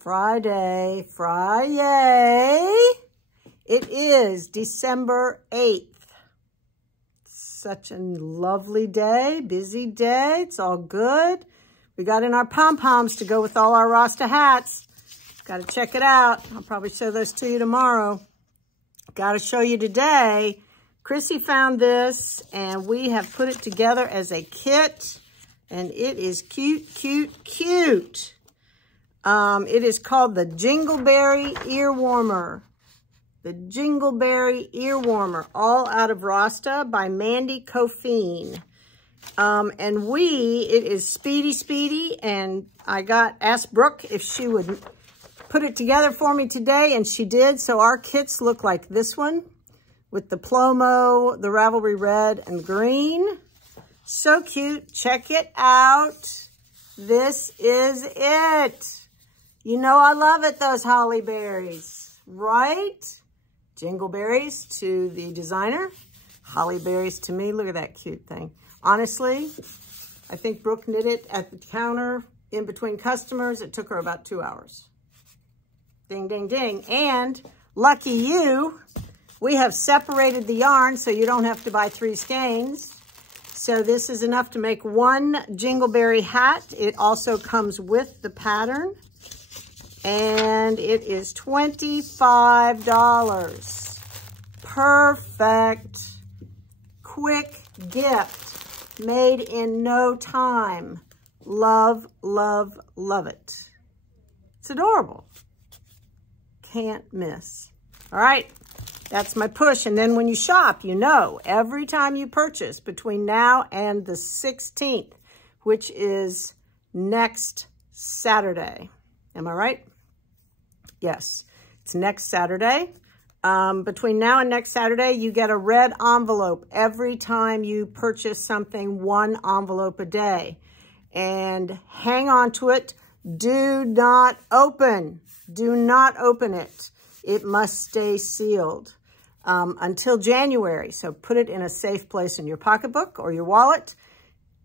Friday. It is December 8th. Such a lovely day, busy day. It's all good. We got in our pom-poms to go with all our Rasta hats. Got to check it out. I'll probably show those to you tomorrow. Got to show you today. Chrissy found this and we have put it together as a kit. And it is cute, cute, cute. It is called the Jingleberry Ear Warmer. The Jingleberry Ear Warmer, all out of Rasta by Mandy Coffeen. It is Speedy, and I asked Brooke if she would put it together for me today, and she did. So our kits look like this one with the Plomo, the Ravelry Red, and green. So cute. Check it out. This is it. You know I love it, those holly berries, right? Jingleberries to the designer. Holly berries to me. Look at that cute thing. Honestly, I think Brooke knit it at the counter in between customers. It took her about 2 hours. Ding, ding, ding. And lucky you, we have separated the yarn so you don't have to buy 3 skeins. So this is enough to make 1 Jingleberry hat. It also comes with the pattern. And it is $25. Perfect. Quick gift. Made in no time. Love, love, love it. It's adorable. Can't miss. All right. That's my push. And then when you shop, you know, every time you purchase between now and the 16th, which is next Saturday. Am I right? Yes, it's next Saturday. Between now and next Saturday, you get a red envelope every time you purchase something, 1 envelope a day. And hang on to it. Do not open. Do not open it. It must stay sealed until January. So put it in a safe place in your pocketbook or your wallet.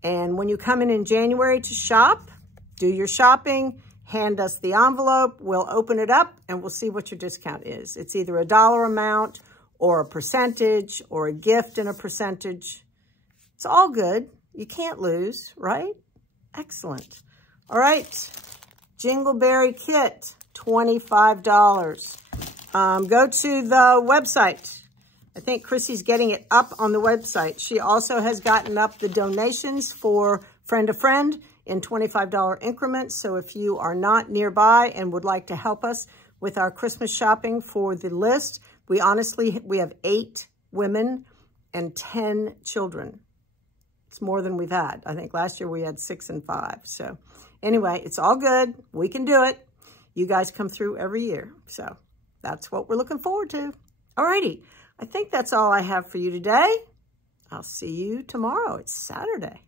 And when you come in January to shop, do your shopping, hand us the envelope, we'll open it up and we'll see what your discount is. It's either a dollar amount or a percentage or a gift in a percentage. It's all good. You can't lose, right? Excellent. All right. Jingleberry kit, $25. Go to the website. I think Chrissy's getting it up on the website. She also has gotten up the donations for Friend to Friend in $25 increments. So if you are not nearby and would like to help us with our Christmas shopping for the list, we have 8 women and 10 children. It's more than we've had. I think last year we had 6 and 5. So anyway, it's all good. We can do it. You guys come through every year. So that's what we're looking forward to. All righty. I think that's all I have for you today. I'll see you tomorrow. It's Saturday.